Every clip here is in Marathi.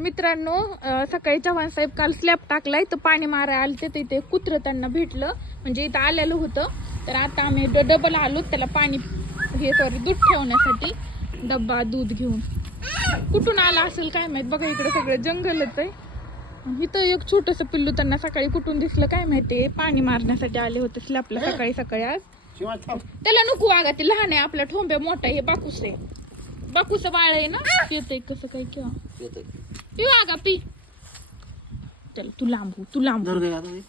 मित्रांनो सकाळी चव्हाण साहेब काल स्लॅब टाकलाय तर पाणी मारायला आले तर इथे कुत्र त्यांना भेटलं. म्हणजे इथं आलेलं होतं. तर आता आम्ही डबल आलो त्याला पाणी हे सॉरी दूध ठेवण्यासाठी. डब्बा दूध घेऊन. कुठून आला असेल काय माहीत? बघा इकडे सगळं जंगलच आहे. इथं एक छोटस पिल्लू त्यांना सकाळी कुठून दिसलं काय माहिती? पाणी मारण्यासाठी आले होते स्लॅबला सकाळी सकाळी आज. त्याला नको वागा ते लहान आहे आपला ठोंब्या मोठा हे बाकूस आहे. बाकूस बाळ आहे ना? येत कसं काय किंवा. पी वागा पी। त्याला तू लांबू तू लांबू हे.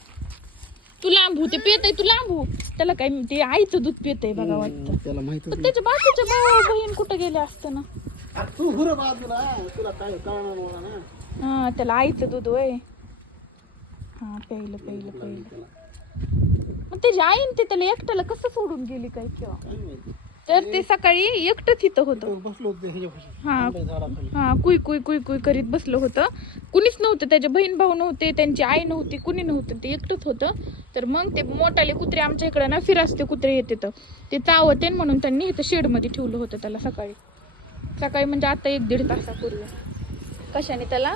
तू लांबू ते पित आहे तू लांबू त्याला काय ते आईचं दूध पित आहे बघा वाटतं. त्याला पण त्याच्या बाकीच्या भाऊ बहीण कुठं गेले असतं ना? आ, तू घुर बाजूला तुला काय कळणार मला ना? हा त्याला आईचं दूध वय हा प्यायलं प्यायलं प्यायलं. मग त्याची आईन ते त्याला एकट्याला कसं सोडून गेली काय किंवा? काय माहिती? तर ते सकाळी एकटंच इथं होतं. बसलो हा. हा कुई कुई कुई कुई करीत बसलं होतं. कुणीच नव्हतं त्याचे बहीण भाऊ नव्हते त्यांची आई नव्हती कुणी नव्हतं ते एकटंच होतं. तर मग ते मोठाले कुत्रे आमच्या इकडे ना फिरासते कुत्रे येते तर ते चावते म्हणून त्यांनी इथं शेडमध्ये ठेवलं होतं त्याला सकाळी. सकाळी म्हणजे आता एक दीड तासापूर्वी. कशाने त्याला?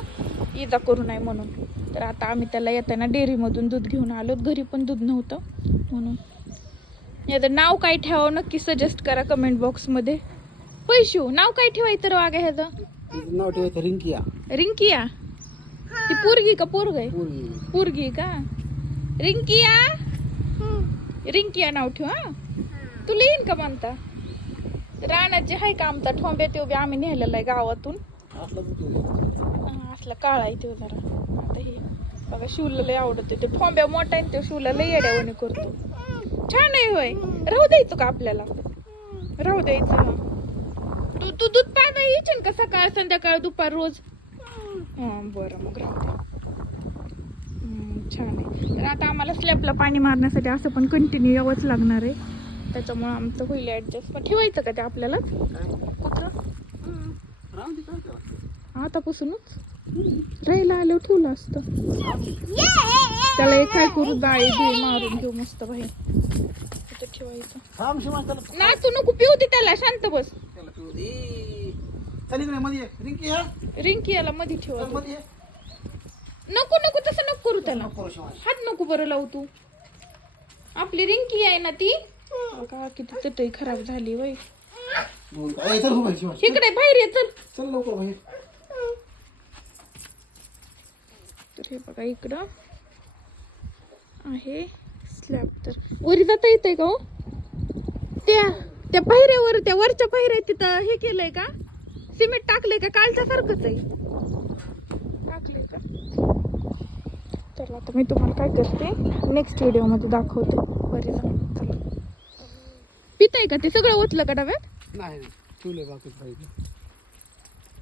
इजा करू नये म्हणून. तर आता आम्ही त्याला येताना डेअरीमधून दूध घेऊन आलो घरी पण दूध नव्हतं म्हणून. याचं नाव काय ठेवावं नक्की सजेस्ट करा कमेंट बॉक्समध्ये पैशू नाव काय ठेवायचं तर वागा ह्याचं? तिचं नाव ठेवायचं रिंकिया. रिंकिया? ती पोरगी का पोरग आहे? पोरगी. पोरगी का? रिंकिया? रिंकिया नाव ठेव हा? तुला येईन का म्हणता रानाचे हाय का आमचा ठोंब्या ते उभे आम्ही नेलेला आहे गावातून. असला. हा, काळा आहे तो जरा. आता हे बघा शिवला लय आवडत. ते ठोंब्या मोठा आहे ना तो शिवला लय येड्यावाने करतो. छान आहे होय. राहू द्यायचं का आपल्याला? राहू द्यायचं. तू तू दूध पाहता येशील का सकाळ संध्याकाळ दुपार रोज? हा बरं मग राहू दे. छान आहे. तर आता आम्हाला स्लॅबला पाणी मारण्यासाठी असं पण कंटिन्यू यावंच लागणार आहे. त्याच्यामुळे आमचं होईल ॲडजस्ट पण ठेवायचं का ते आपल्याला? कुत्रं राहू दे काय त्याला. आतापासूनच? राहिला आल्यावर ठेवलं असतं. त्याला एक काय करू बी मारून घेऊ मस्त बाहेर. ठेवायचं. थांब त्याला नको पिऊ दे त्याला शांत बस. त्याला पिऊ दे. चल इकडे मध्ये ये. रिंकी रिंकी याला मध्ये चल ठेवा मध्ये ये. नको नको तसं नको करू त्याला. नको हात नको बरं लावू तू. आपली रिंकी आहे ना ती? का किती चटई खराब झाली बाई बोल. ए, चल उभा आहे शिवाय. इकडे बाहेर ये चल. चल लवकर बाहेर. तर हे बघा इकडं आहे. स्लॅब तर वरी जाता येतंय का हो? त्या त्या पायऱ्यावर त्या वरच्या पायऱ्या तिथं. हे केलंय का? सिमेंट टाकलंय का? कालच्या सारखंच आहे. टाकलंय का? तर आता मी तुम्हाला काय करते? नेक्स्ट व्हिडिओमध्ये दाखवते. वरी जाऊन चला. पिताय का ते? सगळं ओतलं का डब्यात? नाही नाही. बाकी पाहिजे